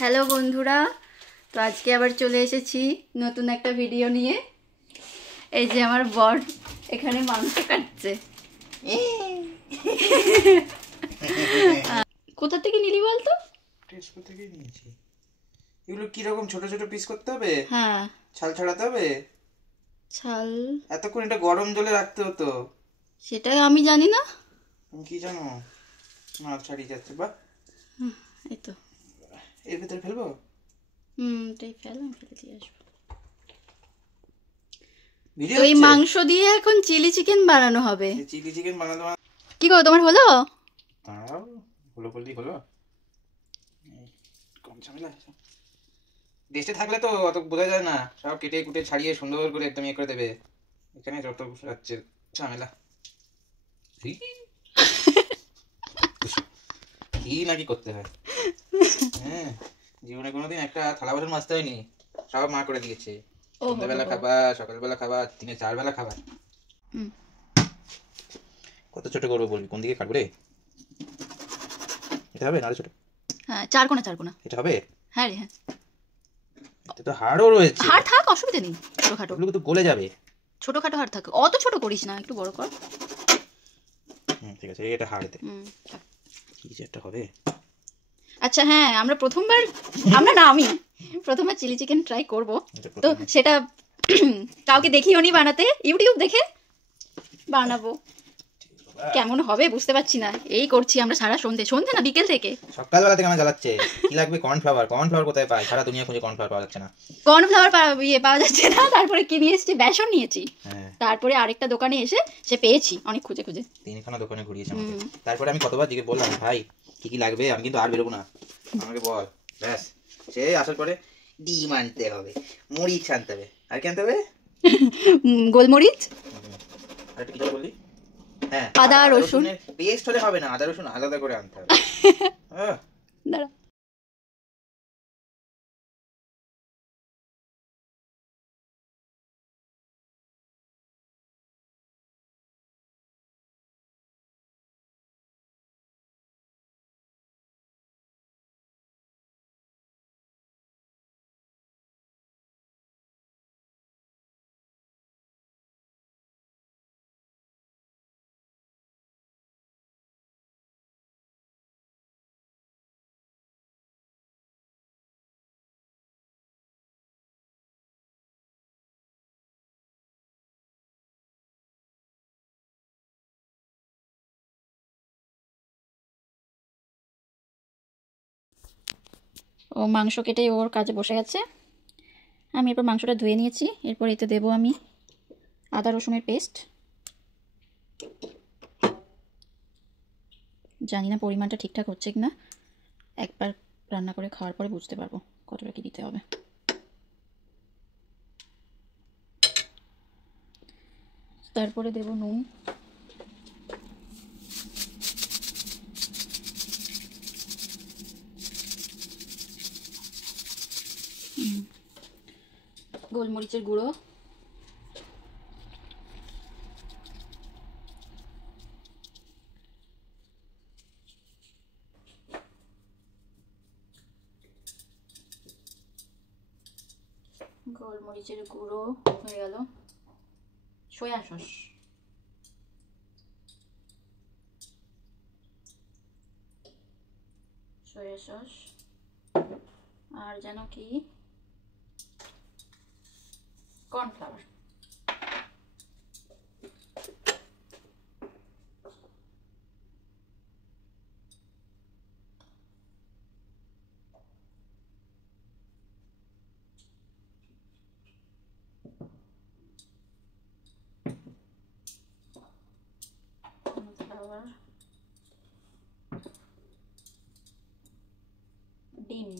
Hello বন্ধুরা, তো আজকে আবার চলে এসেছি নতুন একটা ভিডিও নিয়ে। এই যে আমার বর এখানে মাংস কাটছে। কোথা থেকে নিলি বলতো? টেস্কো থেকে নিয়েছি। এগুলো কি রকম ছোট ছোট পিস করতে হবে? হ্যাঁ, ছাল ছাড়াতে হবে। ছাল এতক্ষণ এটা গরম জলে রাখতে হতো। সেটা আমি জানি না। তুমি কি জানো? না ছাড়িয়ে যাচ্ছে। বাহ, এই তো। এর ভেতরে ফেলবো? এটাই ফেল, আমি ফেলে দিয়ে আসবো। ভিডিও তো এই মাংস দিয়ে এখন চিলি চিকেন বানানো হবে। চিলি চিকেন বানাতে কি গো, তোমার হলো? দাঁড়াও, হলো বললেই হলো। কম ঝামেলা। দেশে থাকলে তো অত বোঝা যায় না, সব কেটে কুটে ছাড়িয়ে সুন্দর করে একদম ইয়ে করে দেবে। এখানে যত যাচ্ছে ঝামেলা। কি নাকি করতে হয়। হ্যাঁ, জীবনে কোনোদিন একটা থালা বাসন মাজতে হয়নি, সব মা করে দিয়েছে। সন্ধ্যাবেলা খাবার, সকালবেলা খাবার, দিনে 4 বেলা খাবার। কত ছোট করবো বলবি? কোন দিকে কাটবো রে? এটা হবে না ছোট? হ্যাঁ, চার কোনা চার কোনা। এটা হবে? হ্যাঁ রে, হ্যাঁ। এটা তো হাড়ও রয়েছে। হাড় থাক, অসুবিধা নেই। ছোটখাটো, এগুলো তো গলে যাবে। ছোটখাটো হাড় থাক, অত ছোট করিস না, একটু বড় কর। ঠিক আছে, এটা হাড়েতে কি যে একটা হবে। আচ্ছা হ্যাঁ, আমি প্রথমবার চিলি চিকেন ট্রাই করব। তো সেটা কাউকে দেখিও নি বানাতে, ইউটিউব দেখে বানাবো। কেমন হবে বুঝতে পারছি না। এই করছি আমরা সারা সন্ধে না বিকেল থেকে, সকালবেলা থেকে আমার জ্বালাচ্ছে। কি লাগবে? কর্নফ্লাওয়ার কোথায় পাই? সারা দুনিয়া খুঁজে কর্নফ্লাওয়ার পাওয়া যাচ্ছে না। কর্নফ্লাওয়ার পাওয়া যাচ্ছে না। তারপরে কি নিয়ে এসেছি? বেসন নিয়েছি। তারপরে আরেকটা দোকানে এসে সে পেয়েছি অনেক খুঁজে খুঁজে। 3খানা দোকানে ঘুরিয়েছে আমাকে। তারপরে আমি কতবার জিজ্ঞেস বললাম, ভাই কি কি লাগবে, আমি কিন্তু আর বেরোবো না, আমাকে বল। ব্যাস, সে আসার পরে ডিম আনতে হবে, মরিচ আনতে হবে, আর কি আনতে হবে? গোলমরিচ, আর একটা কিছু বললি? হ্যাঁ, আদা রসুন পেস্ট হলে হবে না, আদা রসুন আলাদা করে আনতে হবে। দাঁড়া, ও মাংস কেটে ওর কাজে বসে গেছে। আমি এরপর মাংসটা ধুয়ে নিয়েছি। এরপর এতে দেবো আমি আদা রসুনের পেস্ট। জানি না পরিমাণটা ঠিকঠাক হচ্ছে কিনা, একবার রান্না করে খাওয়ার পরে বুঝতে পারবো কতটা কি দিতে হবে। তারপরে দেবো নুন, গোলমরিচের গুঁড়ো, গোলমরিচের গুঁড়ো হয়ে গেল। সয়া সস, সয়া সস, আর যেন কি কর্নফ্লাওয়ার। ডিম,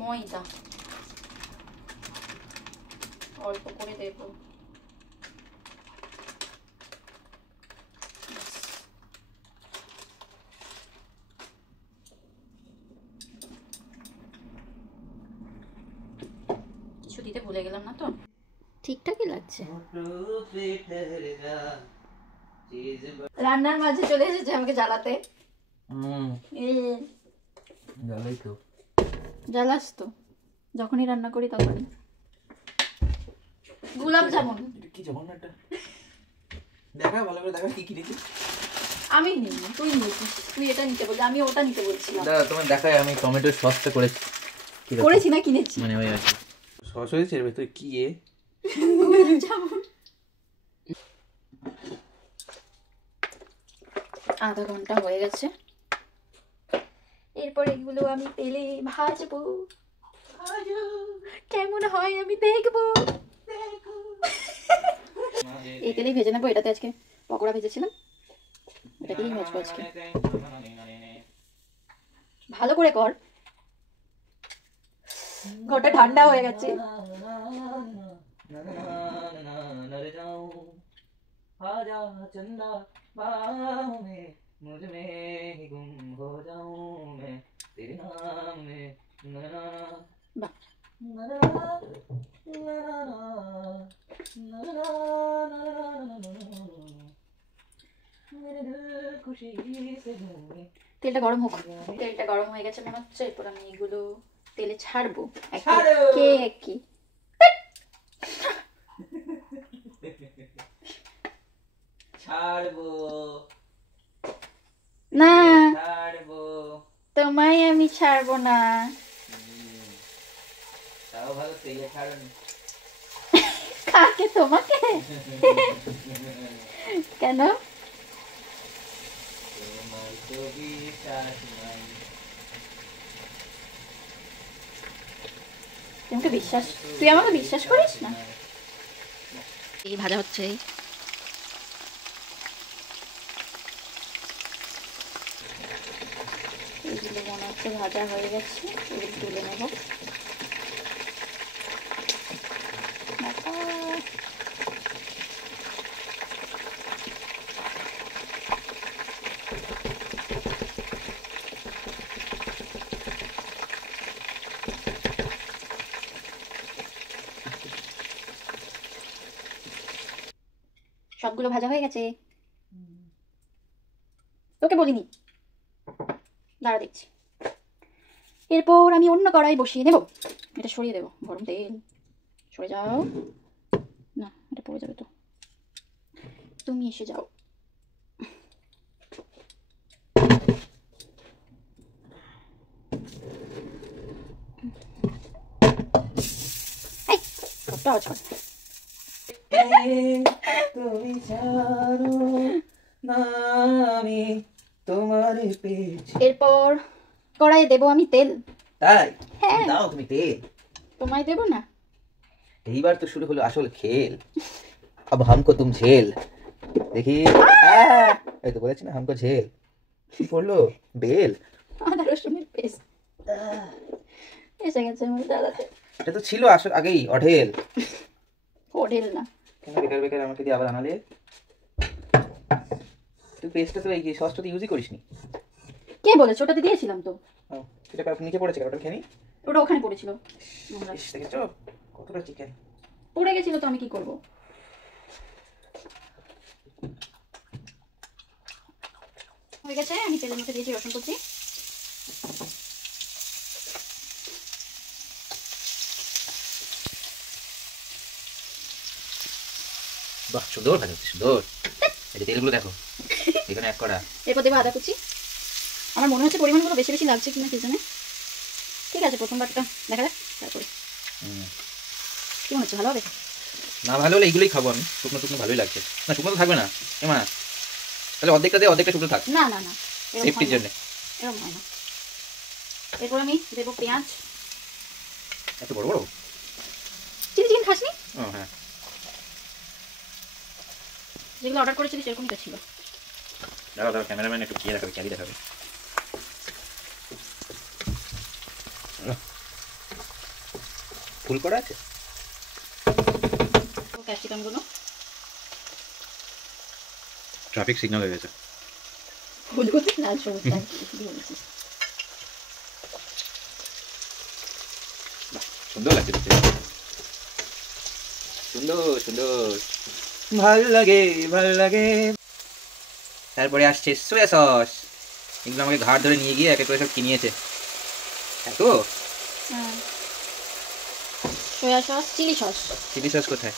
ময়দা অল্প করে দেব। দিতে ভুলে গেলাম না তো, ঠিকঠাকই লাগছে। রান্নার মাঝে চলে এসেছে আমাকে জ্বালাতে। জ্বালাই তো, জ্বালাস তো, যখনই রান্না করি তখনই। গোলাপ জামুন। কি জামুন এটা? দেখা ভালো করে দেখা কি কি লিখি। আমি নিই, তুই নিয়েছিস, তুই এটা নিতে বললি, আমি ওটা নিতে বলছিলাম। দাদা তোমার দেখায় আমি টমেটো সসটা করেছি। করেছি না কিনেছি? মানে ওই আছে সস হয়েছে এর ভিতরে কি এ গোলাপ জামুন। আধা ঘন্টা হয়ে গেছে, এরপর এগুলো আমি তেলে ভাজবো। কেমন হয় আমি দেখবো। এই তেলেই ভেজে নেবো। এটাতে আজকে পকোড়া ভেজেছিলাম, এটা দিয়েই ভাজবো আজকে। ভালো করে কর, ঘরটা ঠান্ডা হয়ে গেছে। তেলটা গরম হোক। তেলটা গরম হয়ে গেছে মনে হচ্ছে, এরপর আমি এগুলো তেলে ছাড়বো। কে কি ছাড়বো না, ছাড়বো তোমায় আমি ছাড়বো না। তাও ভালো তেলে ছাড়নি। কাকে? তোমাকে? কেন? তোমার তো বিশ্বাস নাই। তোমাকে বিশ্বাস, তুই আমাকে বিশ্বাস করিস না? এই ভাজা হচ্ছে, এইগুলো মনে হচ্ছে ভাজা হয়ে গেছে, এগুলো তুলে নেব। সবগুলো ভাজা হয়ে গেছে, তোকে বলিনি, দাঁড়া দেখছি। এরপর আমি অন্য কড়াই বসিয়ে দেবো, এটা সরিয়ে দেবো, গরম তেল। সরে যাও, না এটা পড়ে যাবে তো, তুমি এসে যাও। আওয়াজ করে। তুমি জানো না আমি তোমার পেয়েছি। এরপর কড়াইয়ে দেবো আমি তেল। তাই? হ্যাঁ দাও তুমি তেল। তোমায় দেবো না? এইবার তো শুরু হলো আসল খেল। अब हमको तुम झेल। দেখি এই তো বলেছি না हमको झेल। কি পড়লো? বেল। আদা রসুনের পেস্ট এসে গেছে আমার দাদাতে। এটা তো ছিল আসল আগেই অঢেল। অঢেল না। কেন বেকার বেকার আমাকে দিয়ে আবার আনালে? তুই পেস্টটা তো এই সসটা তো ইউজই করিসনি। কে বলেছে? ওটাতে দিয়েছিলাম তো। সেটা নিচে পড়েছে, ওটা খেয়ে নি। ওটা ওখানে পড়েছিল। দেখেছো কতটা চিকেন পড়ে গেছিল তো, আমি কি করব? হয়ে গেছে, আমি তেলের মধ্যে দিয়েছি রসুন কুচি। বাহ সুন্দর ভালো হচ্ছে, সুন্দর। এই যে তেলগুলো দেখো এখানে এক কড়া। এরপর দেবো আদা কুচি। আমার মনে হচ্ছে পরিমাণগুলো বেশি বেশি লাগছে কিনা কি জানে। ঠিক আছে, প্রথমবারটা দেখা যাক, তারপরে কি মনে হচ্ছে ভালো হবে? না ভালো হলে এইগুলোই খাবো আমি। শুকনো শুকনো ভালোই লাগছে। না শুকনো তো থাকবে না এমা, তাহলে অর্ধেকটা দিয়ে অর্ধেকটা শুকনো থাক। না না না, সেফটির জন্য এরকম হয় না। এরপর আমি দেবো পেঁয়াজ। এত বড় বড় চিলি চিকেন খাসনি? হ্যাঁ, যেগুলো অর্ডার করেছিলি সেরকমই তো ছিল। দাঁড়াও দাঁড়াও, ক্যামেরাম্যান একটু খেয়ে দেখাবে, ক্যারি দেখাবে। ফুল করা আছে ক্যাপসিকামগুলো। ট্রাফিক সিগন্যাল হয়ে গেছে। ফুলকপি লাল সবুজ দিয়েছি। সুন্দর লাগছে দেখতে। সুন্দর সুন্দর, ভাল লাগে ভাল লাগে। তারপরে আসছে সোয়া সস, এগুলো আমাকে ঘাট ধরে নিয়ে গিয়ে এক এক করে সব কিনিয়েছে। এত হ্যাঁ, soya sauce, chili sauce. Chili sauce কোথায়?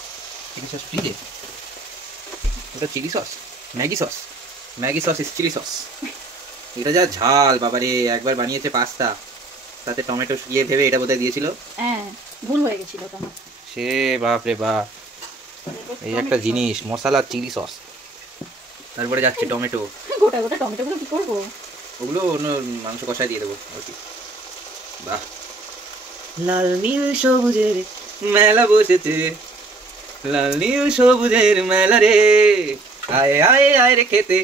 চিলি সস ফ্রিজে? ওটা chili sauce, Maggi sauce, Maggi sauce is chili sauce. এটা যা ঝাল বাবারে, একবার বানিয়েছে পাস্তা, তাতে টমেটো ইয়ে ভেবে এটা বোধহয় দিয়েছিল। হ্যাঁ, ভুল হয়ে গেছিল ওটা আমার। সে বাপ রে বাপ, এই একটা জিনিস মশলা চিলি সস। তারপরে যাচ্ছে টমেটো, গোটা গোটা টমেটোগুলো কি করবো? ওগুলো অন্য মাংস কষায় দিয়ে দেবো আর কি। বাহ, লাল নীল সবুজের মেলা বসেছে, লাল নীল সবুজের মেলা রে, আয় আয় আয় রে খেতে,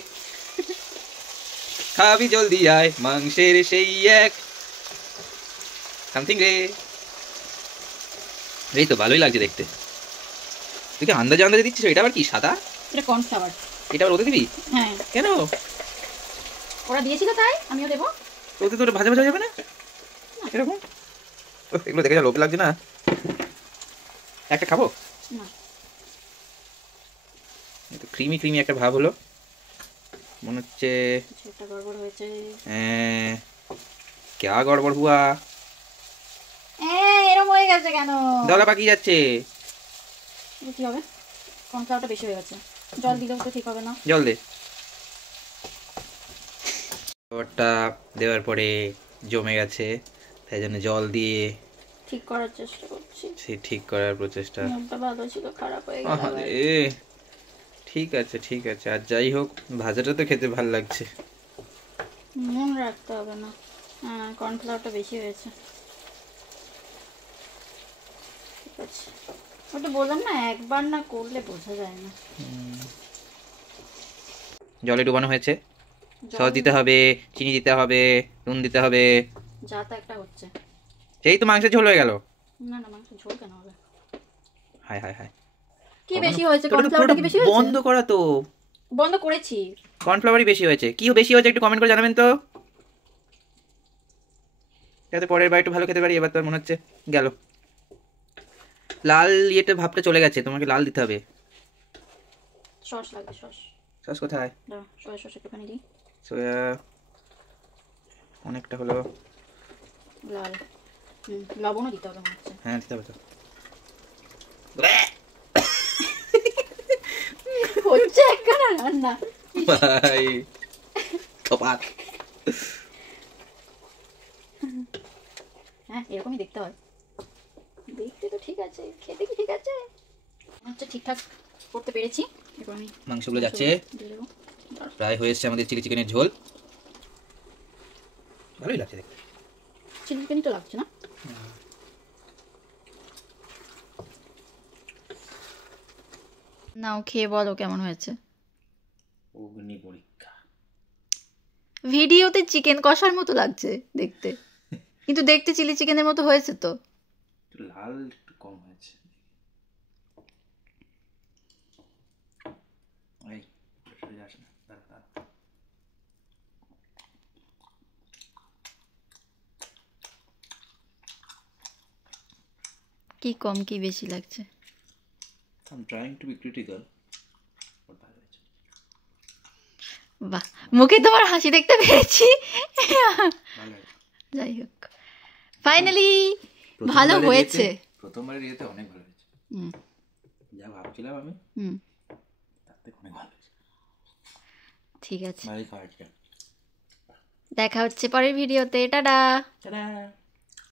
খাবি জলদি আয় মাংসের সেই এক সামথিং রে। এই তো ভালোই লাগছে দেখতে। তুই কি আন্দাজে আন্দাজে দিচ্ছিস? এটা আবার কি সাদা? এটা কর্নফ্লাওয়ার। এটা আবার ওতে দিবি? হ্যাঁ। কেন? ওরা দিয়েছিল তাই আমিও দেবো। ওতে তোর ভাজা ভাজা যাবে না এরকম? এগুলো দেখে যা লোভ লাগছে না, একটা খাবো। না, একটু ক্রিমি ক্রিমি একটা ভাব হলো, মনে হচ্ছে সেটা গড়বড় হয়েছে। ক্যা গড়বড় হুয়া? এরকম হয়ে গেছে কেন? দলা পাকিয়ে যাচ্ছে। কি হবে? কর্নফ্লাওয়ারটা বেশি হয়ে গেছে, জল দিলেও তো ঠিক হবে না। জল দে। ওটা দেওয়ার পরে জমে গেছে, তাই জন্য জল দিয়ে ঠিক করার চেষ্টা করছি। সে ঠিক করার প্রচেষ্টা। নিয়মটা ভালো ছিল, খারাপ হয়ে গেল। আরে ঠিক আছে ঠিক আছে, আর যাই হোক ভাজাটা তো খেতে ভালো লাগছে। মন রাখতে হবে না। হ্যাঁ, কর্নফ্লাওয়ারটা বেশি হয়েছে। ঠিক আছে, ওটা বললাম না, একবার না করলে বোঝা যায় না। জলে ডুবানো হয়েছে, সস দিতে হবে, চিনি দিতে হবে, নুন দিতে হবে। যা তা একটা হচ্ছে। সেই তো মাংসের ঝোল হয়ে গেল। না না, মাংস ঝোল কেন হবে? হায় হায় হায়, কি বেশি হয়েছে? কর্নফ্লাওয়ারটা কি বেশি হয়েছে? বন্ধ করা তো, বন্ধ করেছি। কর্নফ্লাওয়ারই বেশি হয়েছে। কি বেশি হয়েছে একটু কমেন্ট করে জানাবেন তো, যাতে পরের বার একটু ভালো খেতে পারি। এবার তো মনে হচ্ছে গেল, লাল ইয়েতে ভাবটা চলে গেছে, তোমাকে লাল দিতে হবে। সস লাগবে, সস। সস কোথায়? দাও, সয়া সস একটুখানি দিই। সোয়া অনেকটা হলো। লাল, লবণও দিতে হবে মনে হচ্ছে। হ্যাঁ দিতে হবে তো। হচ্ছে একখানা রান্না ভাই কপাত। হ্যাঁ, এরকমই দেখতে হয়। দেখতে তো ঠিক আছে, খেতে কি ঠিক আছে? আচ্ছা, ঠিকঠাক করতে পেরেছি। এবার আমি মাংসগুলো যাচ্ছে, দিয়ে দেবো। প্রায় হয়ে এসছে আমাদের চিলি চিকেনের ঝোল। ভালোই লাগছে দেখতে। চিলি চিকেনই তো লাগছে না? নাও খেয়ে বলো কেমন হয়েছে। অগ্নি পরীক্ষা। ভিডিওতে চিকেন কষার মতো লাগছে দেখতে, কিন্তু দেখতে চিলি চিকেনের মতো হয়েছে তো। একটু লাল একটু কম হয়েছে। এই সরে যাস না, দাঁড়া দাঁড়া। কি কম কি বেশি লাগছে? I'm trying to be critical. বাহ, মুখে তোমার হাসি দেখতে পেয়েছি। যাই হোক, ফাইনালি ভালো হয়েছে। প্রথমবারের ইয়েতে অনেক ভালো হয়েছে। যা ভাবছিলাম আমি তার থেকে অনেক ভালো হয়েছে। ঠিক আছে, ভালোই খাওয়া হচ্ছে। দেখা হচ্ছে পরের ভিডিওতে। টাটা। টাটা।